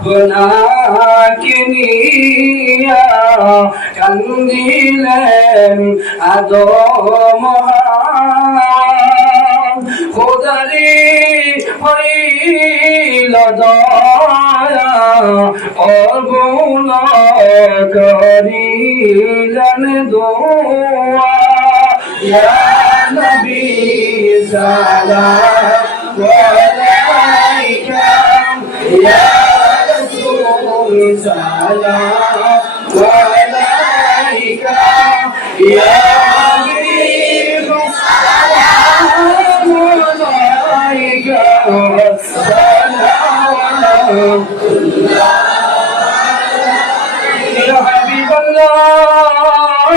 আপনাকে নিয়া কান্দিলেন আদম খোদারি হইল দয়া অগুণ করিলেন দোয়া ইয়া নবী সালাম আলাইকা ইয়া রাসূল সালাম আলাইকা ইয়া হাবিব সালাম আলাইকা সালাম يا حبيب الله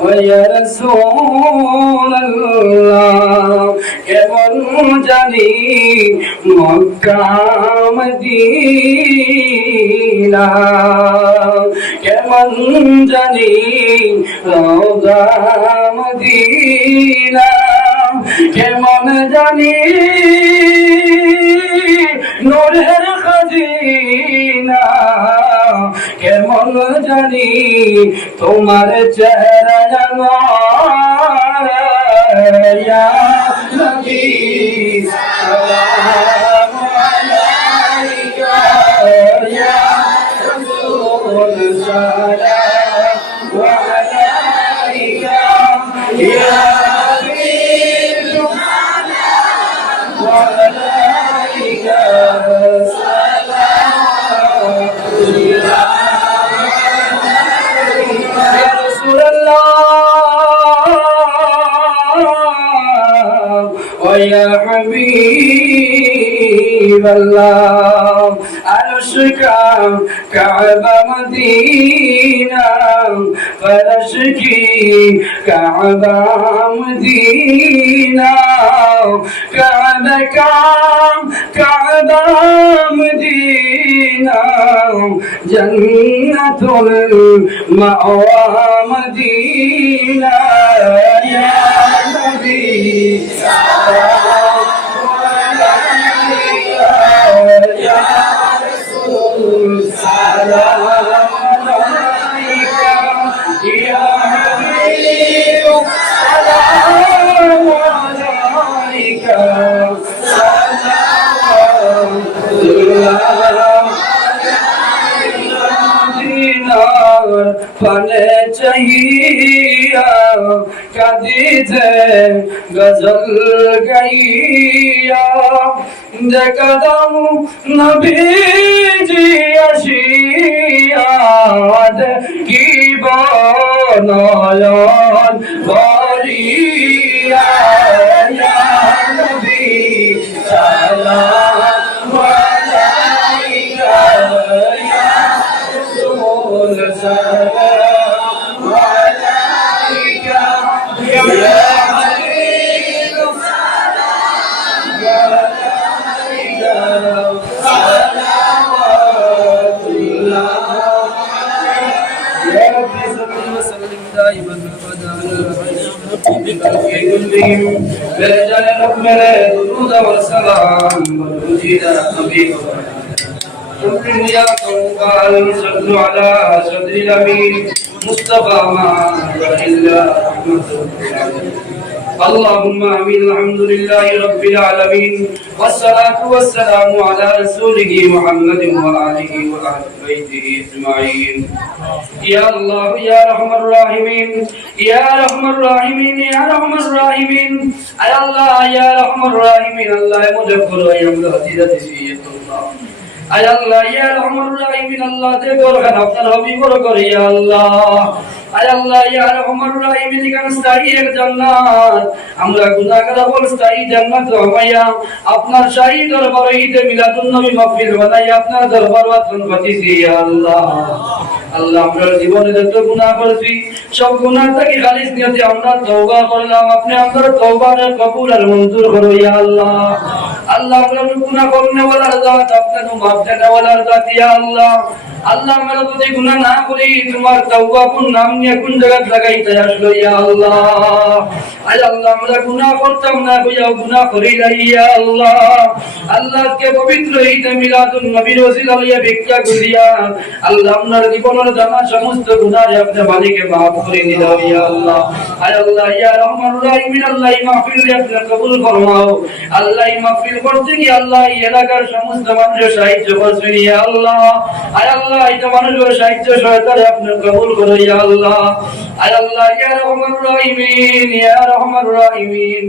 ويا رسول الله কেমন জানি মক্কা মদিনা কেমন জানি রওজা মদিনা কেমন জানি নূরের খাজিনা কেমন জানি তোমার চেহারা জানার ইয়া নবী সালাম আলাইকা ইয়া রাসূল সালাম আলাইকা ইয়া হাবিব সালাম আলাইকা ويا حبيب الله أرشك كعبة مدينة فرشكي كعبة مدينة كعبة مدينة جنة المأوى مدينة يا نبي سلام عليك يا رسول سلام عليك يا حبيب سلام عليك سلام পানে চাহিয়া কাঁদিতে গজল গাইয়া দেখলাম নবীজি আসিয়া দেখিব নয়ন ভরিয়া ইয়া নবী সালাম আলাইকা ইয়া রাসূল সালাম আলাইকা ইয়া হাবিব সালাম আলাইকা সালাওয়াতুল্লাহ يا رب صل وسلم دائما ابدا على كلهم برجال ربنا درود والسلام والمجيد حبيب قال صلوا على صدر الأمين مصطفى ما إلا رحمة اللهم آمين الحمد لله رب العالمين والصلاة والسلام على رسوله محمد وآله وأهل بيته أجمعين يا الله يا رحم الراحمين يا رحم الراحمين يا رحم الراحمين يا الله يا رحم الراحمين الله مجبر ويملا سيدة الله আয় আল্লাহ ইয়া রহমান রহিম আল্লাহ তে বরখান আপনার হবি বড় করে ইয়া আল্লাহ আয় আল্লাহ ইয়া রহমান রহিম দিকান স্থায়ী এক জান্নাত আমরা গুনাহগার বল স্থায়ী জান্নাত রহমায়া আপনার শাহী দরবারে ঈদে মিলাদুন নবী মাহফিল বানাইয়া আপনার দরবার ওয়াতন বাতিছি ইয়া আল্লাহ আল্লাহ আমরা জীবনে যত গুনাহ করেছি সব গুনাহ থেকে খালিস নিয়তে আমরা তওবা করলাম আপনি আমাদের তওবার কবুল আর মঞ্জুর করো ইয়া আল্লাহ আল্লাহ আমরা গুনাহ করনে ওয়ালা জাত আপনার মাফ দেনে ওয়ালা জাত ইয়া আল্লাহ আল্লাহ আমরা যদি গুনাহ না করি তোমার তওবা কোন নাম আপনি কোন জায়গা লাগাইতে আসলো ইয়া আল্লাহ। আয় আল্লাহ আমরা গুনাহ করতাম না হইয়া গুনাহ করি নাই ইয়া আল্লাহ। আল্লাহকে পবিত্র ঈদ মিলাদুন নবীর ওসিলা লইয়া ভিক্ষা করিয়া আল্লাহ আপনার জীবনের জানা সমস্ত গুনাহ আপনি মালিকে maaf করে দিও ইয়া আল্লাহ। আয় আল্লাহ ইয়া রহমানুর রহিম আল্লাহ এই মাহফিল আপনি কবুল ফরমাও। আল্লাহ এই মাহফিল করতে কি আল্লাহ এই এলাকার সমস্ত মানুষের সাহায্য করছেন ইয়া আল্লাহ। আয় আল্লাহ এটা মানুষের সাহায্য সহায়তা আপনি কবুল করো ইয়া আল্লাহ। আয় আল্লাহ ইয়া রহমানুর রহিম ইয়া রহমানুর রহিম।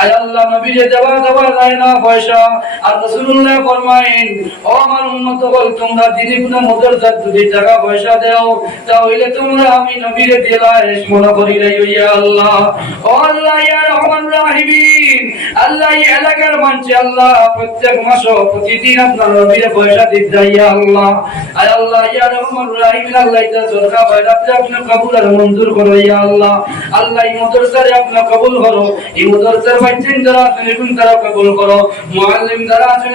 আয় আল্লাহ নবীর দেওয়া যায় না পয়সা আর রাসূলুল্লাহ ফরমায়েন ও আমার উম্মত বল তোমরা দিনে কোনো মাদ্রাসার যদি টাকা পয়সা দাও তাহলে তোমরা আমি নবীর দিলায় মনে করি ইয়া আল্লাহ। ও আল্লাহ ইয়া রহমানুর রহিম আল্লাহ এই এলাকার মানুষ আল্লাহ প্রত্যেক মাসে প্রতিদিন আপনার নবীর পয়সা দিতে ইয়া আল্লাহ। আয় আল্লাহ ইয়া রহমানুর রহিম আল্লাহ এটা সরকার পয়সাতে আপনি কবুল আর মঞ্জুর করো ইয়া আল্লাহ। আল্লাহ এই মাদ্রাসারে আপনি কবুল করো। এই মাদ্রাসার বাচ্চাদের দ্বারা আপনি কোন দ্বারা কবুল করো, মুআল্লিম দ্বারা আপনি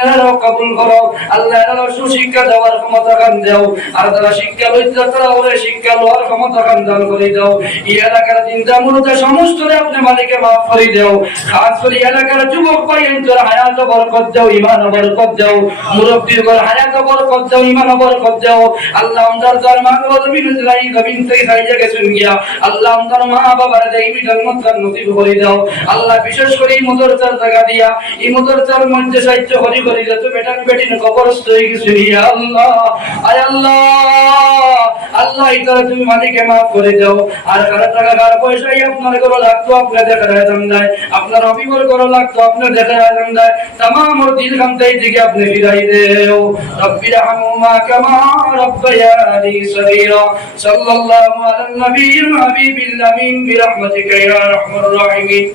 কবুল করো। আল্লাহ এরা সুশিক্ষা দেওয়ার ক্ষমতা কান দাও আর যারা শিক্ষা লইতে তারা ওরে শিক্ষা লওয়ার ক্ষমতা কান দান করে দাও। এই এলাকার চিন্তা মূলত সমস্তরে আপনি মালিকে maaf করে দাও। খাস করে এলাকার যুবক ভাইয়ের যারা হায়াত বরকত দাও, ঈমান বরকত দাও, মুরব্বির ঘর হায়াত বরকত দাও, ঈমান বরকত দাও। আল্লাহ আমদার যার মা বাবা জমিন থেকে হারিয়ে গেছেন গিয়া আল্লাহ আমদার মা বাবার দাইমি জান্নাত নসিব করে দাও। আল্লাহ বিশেষ করে এই মাদ্রাসার জায়গা দিয়া এই মাদ্রাসার মধ্যে সাহিত্য হরি করে যত বেটান বেটিন কবরস্থ হয়ে গেছে ইয়া আল্লাহ। আয় আল্লাহ আল্লাহ এটা তুমি মালিকে maaf করে দাও। আর কার টাকা কার পয়সা আপনার ঘর লাগতো আপনার দেখা রাখেন দেয়, আপনার অভিবর ঘর লাগতো আপনার দেখা রাখেন দেয়, तमाम और दिल খামতাই দিকে আপনি ফিরাই দেও। রব্বির হামহুমা কামা রাব্বায়ানি সগীরা। সাল্লাল্লাহু আলা নবিয়্যিল হাবিবিল আমিন বিরহমাতিকা ইয়া আরহামার রাহিমিন।